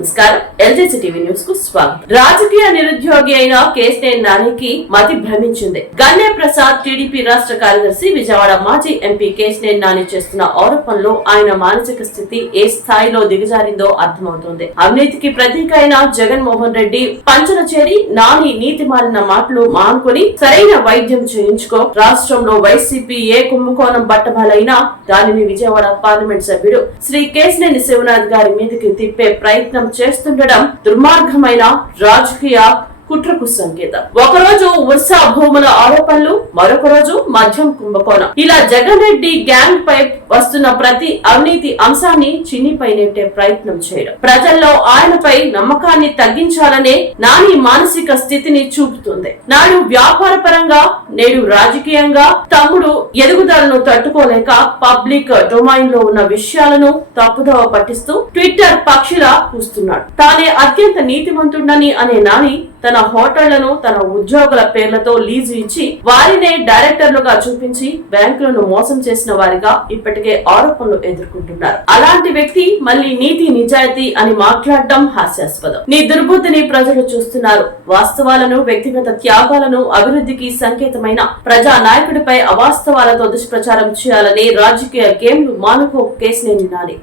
నమస్కారం. ఎల్జేసీ టీవీ న్యూస్కు స్వాగతం. రాజకీయ నిరుద్యోగి అయిన కేసీఆర్ నానికి మతి భ్రమించింది. గన్నే ప్రసాద్ టీడీపీ రాష్ట్ర కార్యదర్శి విజయవాడ మాజీ ఎంపీ కేసీఆర్ నాని చేస్తున్న ఆరోపణలు ఆయన మానసిక స్థితి ఏ స్థాయిలో దిగజారిందో అర్థమవుతోంది. అవినీతికి ప్రతీక అయిన జగన్మోహన్ రెడ్డి పంచన చేరి నాని నీతి మారిన మాటలు మానుకొని సరైన వైద్యం చేయించుకో రాష్ట్రంలో వైసీపీ ఏ కుంభకోణం బట్టబలైనా దానిని విజయవాడ పార్లమెంట్ సభ్యుడు శ్రీ కేశినేని శివనాథ్ గారి మీదకి తిప్పే ప్రయత్నం చేస్తుండడం దుర్మార్గమైన రాజకీయ కుట్రకు సంకేతం. ఒకరోజు ఉర్సా భూముల ఆరోపణలు మరొక రోజు మద్యం కుంభకోణం. ఇలా జగన్ రెడ్డి గ్యాంగ్ పై వస్తున్న ప్రతి అవినీతి అంశాన్ని చిన్నిపై నెట్టే ప్రయత్నం చేయడం. ప్రజల్లో ఆయనపై నమ్మకాన్ని తగ్గించాలనే నాని మానసిక స్థితిని చూపుతుంది. నాడు వ్యాపార పరంగా నేడు రాజకీయంగా తమ్ముడు ఎదుగుదలను తట్టుకోలేక పబ్లిక్ డొమైన్లో ఉన్న విషయాలను తప్పుదోవ పట్టిస్తూ ట్విట్టర్ పక్షిలా కూస్తున్నాడు తానే అత్యంత నీతిమంతుడని అనే నాని తన హోటళ్ళను తన ఉద్యోగుల పేర్లతో లీజు ఇచ్చి వారినే డైరెక్టర్లుగా చూపించి బ్యాంకులను మోసం చేసిన వారిగా ఇప్పటికే ఆరోపణలు ఎదుర్కొంటున్నారు. అలాంటి వ్యక్తి మళ్ళీ నీతి నిజాయితీ అని మాట్లాడటం హాస్యాస్పదం. నీ దుర్బుద్ధిని ప్రజలు చూస్తున్నారు. వాస్తవాలను వ్యక్తిగత త్యాగాలను అభివృద్ధికి సంకేతమైన ప్రజా నాయకుడిపై అవాస్తవాలతో దుష్ప్రచారం చేయాలని రాజకీయ గేమ్లు మానుకో కేసినేని నాని